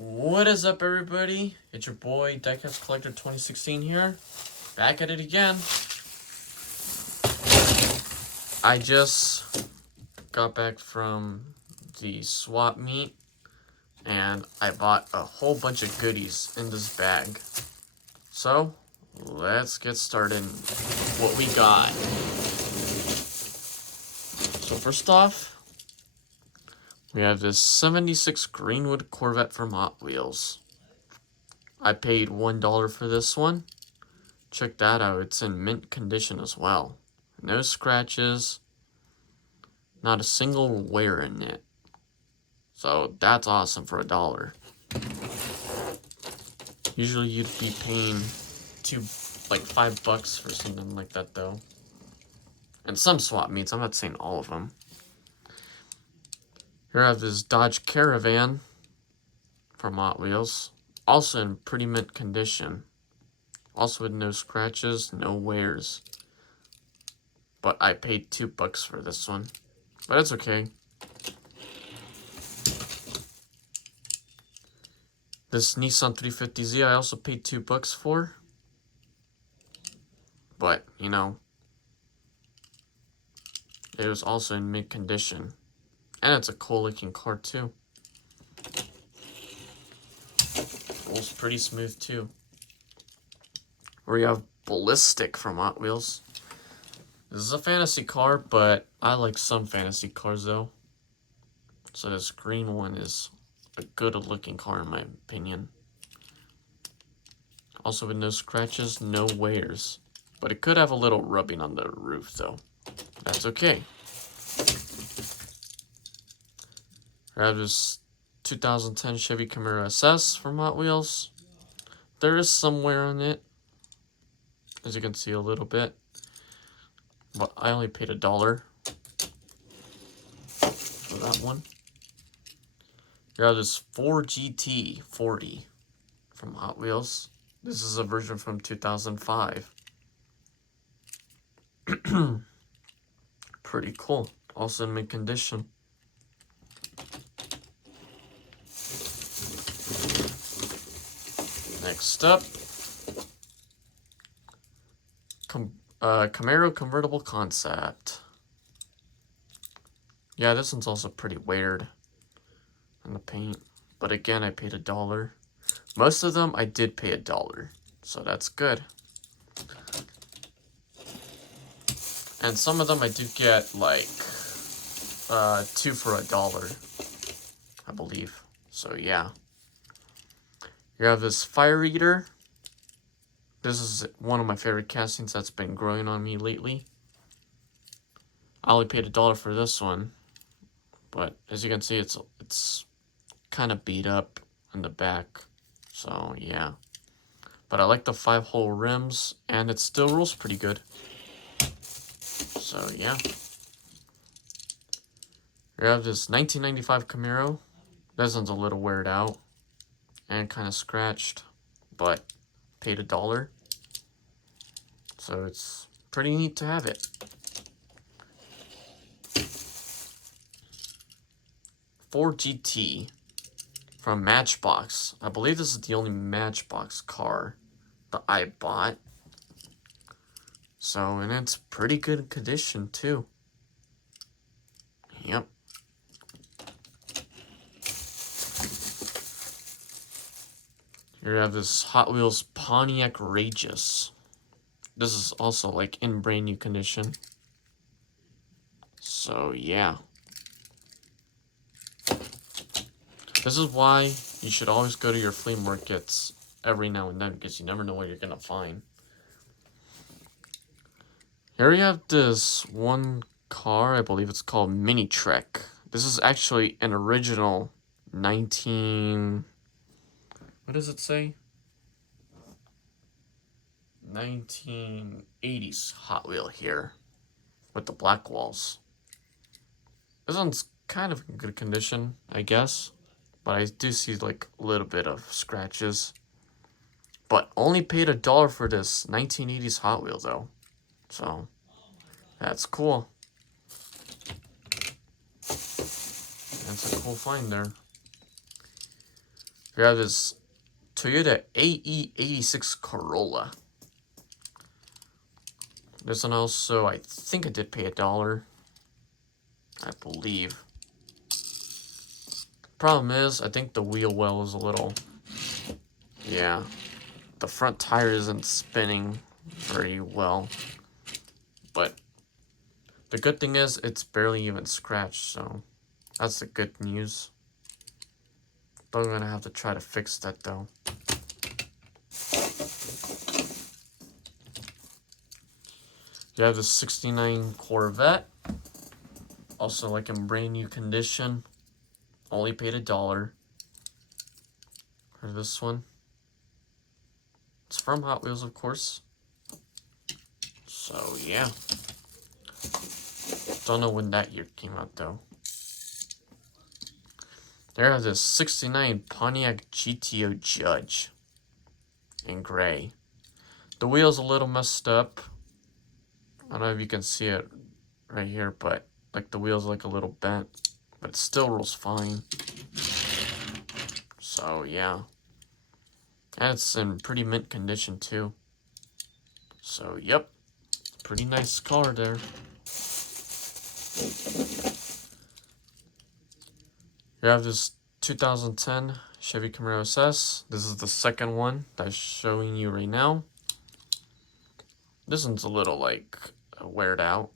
What is up, everybody? It's your boy Diecast Collector 2016 here, back at it again. I just got back from the swap meet, and I bought a whole bunch of goodies in this bag. So, let's get started. What we got. So first off, we have this 76 Greenwood Corvette from Hot Wheels. I paid $1 for this one. Check that out, it's in mint condition as well. No scratches, not a single wear in it. So that's awesome for $1. Usually you'd be paying like $5 for something like that though. And some swap meets, I'm not saying all of them. Here I have this Dodge Caravan from Hot Wheels. Also in pretty mint condition. Also with no scratches, no wears. But I paid $2 for this one. But it's okay. This Nissan 350Z I also paid $2 for. But, you know, it was also in mint condition. And it's a cool looking car too. Rolls pretty smooth too. We have Ballistic from Hot Wheels. This is a fantasy car, but I like some fantasy cars though. So this green one is a good looking car in my opinion. Also with no scratches, no wears. But it could have a little rubbing on the roof though. That's okay. I have this 2010 Chevy Camaro SS from Hot Wheels. There is some wear on it, as you can see a little bit. But I only paid $1 for that one. You have this Ford GT 40 from Hot Wheels. This is a version from 2005. Pretty cool. Also in mint condition. Next up, Camaro Convertible Concept. Yeah, this one's also pretty weird in the paint. But again, I paid $1. Most of them I did pay $1, so that's good. And some of them I do get like 2 for $1, I believe. So yeah. You have this Fire Eater. This is one of my favorite castings that's been growing on me lately. I only paid $1 for this one, but as you can see, it's kind of beat up in the back. So yeah, but I like the 5-hole rims, and it still rolls pretty good. So yeah. We have this 1995 Camaro. This one's a little weared out and kind of scratched, but paid $1. So it's pretty neat to have it. Ford GT from Matchbox. I believe this is the only Matchbox car that I bought. So, and it's pretty good condition too. Yep. Here you have this Hot Wheels Pontiac Rageous. This is also like in brand new condition. So yeah. This is why you should always go to your flea markets every now and then, because you never know what you're gonna find. Here we have this one car, I believe it's called Mini Trek. This is actually an original 19... What does it say? 1980s Hot Wheel here with the black walls. This one's kind of in good condition, I guess, but I do see like a little bit of scratches. But only paid $1 for this 1980s Hot Wheel though, so that's cool. That's a cool find there. We have this Toyota AE86 Corolla. This one also, I think I did pay $1. I believe. Problem is, I think the wheel well is a little... Yeah. The front tire isn't spinning very well. But the good thing is, it's barely even scratched, so that's the good news. But I'm gonna have to try to fix that though. You have the 69 Corvette. Also like in brand new condition. Only paid $1 for this one. It's from Hot Wheels, of course. So yeah. Don't know when that year came out though. There is this 69 Pontiac GTO Judge in gray. The wheel's a little messed up. I don't know if you can see it right here, but like the wheel's like a little bent, but it still rolls fine. So yeah. And it's in pretty mint condition too. So yep. Pretty nice car there. You have this 2010 Chevy Camaro SS. This is the second one that's showing you right now. This one's a little like weared out.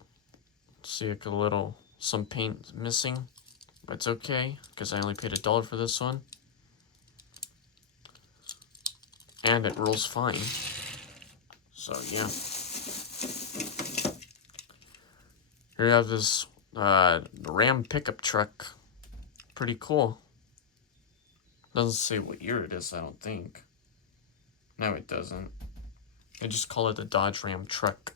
See like a little, some paint missing. But it's okay, because I only paid $1 for this one. And it rolls fine. So yeah. Here you have this Ram pickup truck. Pretty cool. Doesn't say what year it is, I don't think. No, it doesn't. They just call it the Dodge Ram truck.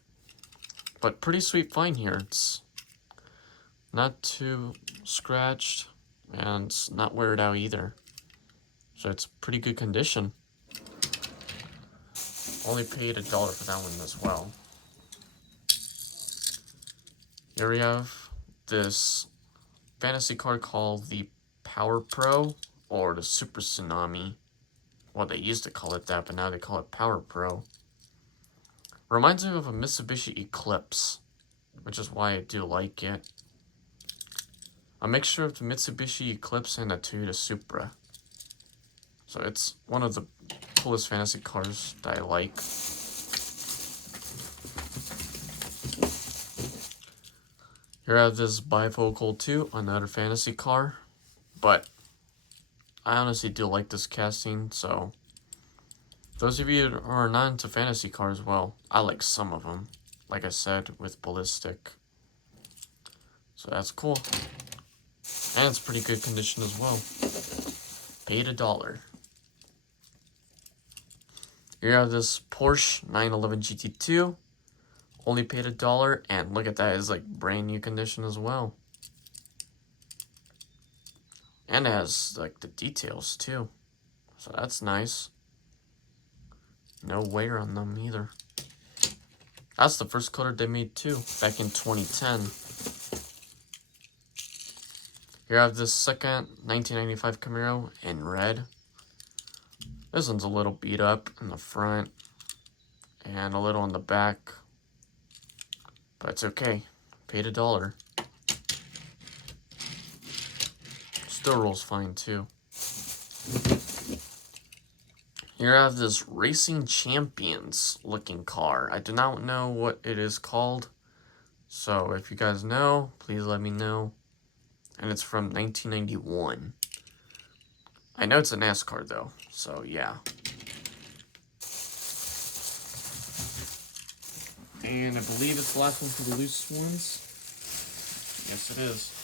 But pretty sweet find here. It's not too scratched, and it's not weared out either. So it's pretty good condition. Only paid $1 for that one as well. Here we have this fantasy car called the Power Pro, or the Super Tsunami. Well, they used to call it that, but now they call it Power Pro. Reminds me of a Mitsubishi Eclipse, which is why I do like it. A mixture of the Mitsubishi Eclipse and a Toyota Supra. So it's one of the coolest fantasy cars that I like. Here I have this Bifocal 2, another fantasy car. But I honestly do like this casting, so those of you who are not into fantasy cars, well, I like some of them. Like I said, with Ballistic. So that's cool. And it's pretty good condition as well. Paid $1. Here you have this Porsche 911 GT2. Only paid $1, and look at that, it's like brand new condition as well. And it has like the details too. So that's nice. No wear on them either. That's the first color they made too, back in 2010. Here I have this second 1995 Camaro in red. This one's a little beat up in the front and a little on the back. But it's okay. Paid $1. Still rolls fine too. Here I have this Racing Champions looking car. I do not know what it is called. So if you guys know, please let me know. And it's from 1991. I know it's a NASCAR though, so yeah. And I believe it's the last one for the loose ones. Yes, it is.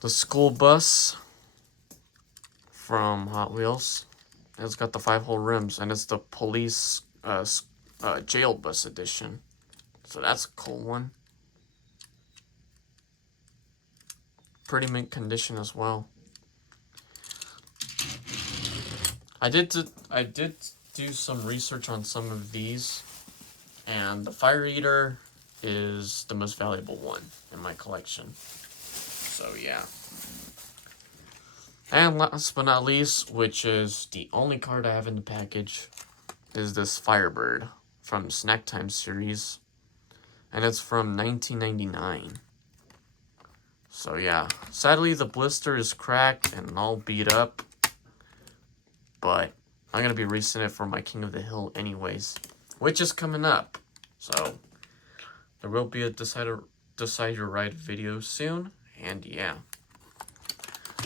The school bus from Hot Wheels. It's got the 5-hole rims, and it's the police jail bus edition. So that's a cool one. Pretty mint condition as well. I did do some research on some of these, and the Fire Eater is the most valuable one in my collection. So yeah. And last but not least, which is the only card I have in the package, is this Firebird from Snack Time series. And it's from 1999. So yeah, sadly the blister is cracked and all beat up. But I'm going to be racing it for my King of the Hill anyways, which is coming up. So there will be a Decide Your Ride video soon. And yeah.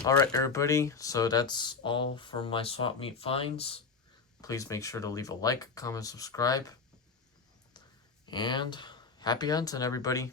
Alright everybody, so that's all for my swap meet finds. Please make sure to leave a like, comment, subscribe. And happy hunting everybody.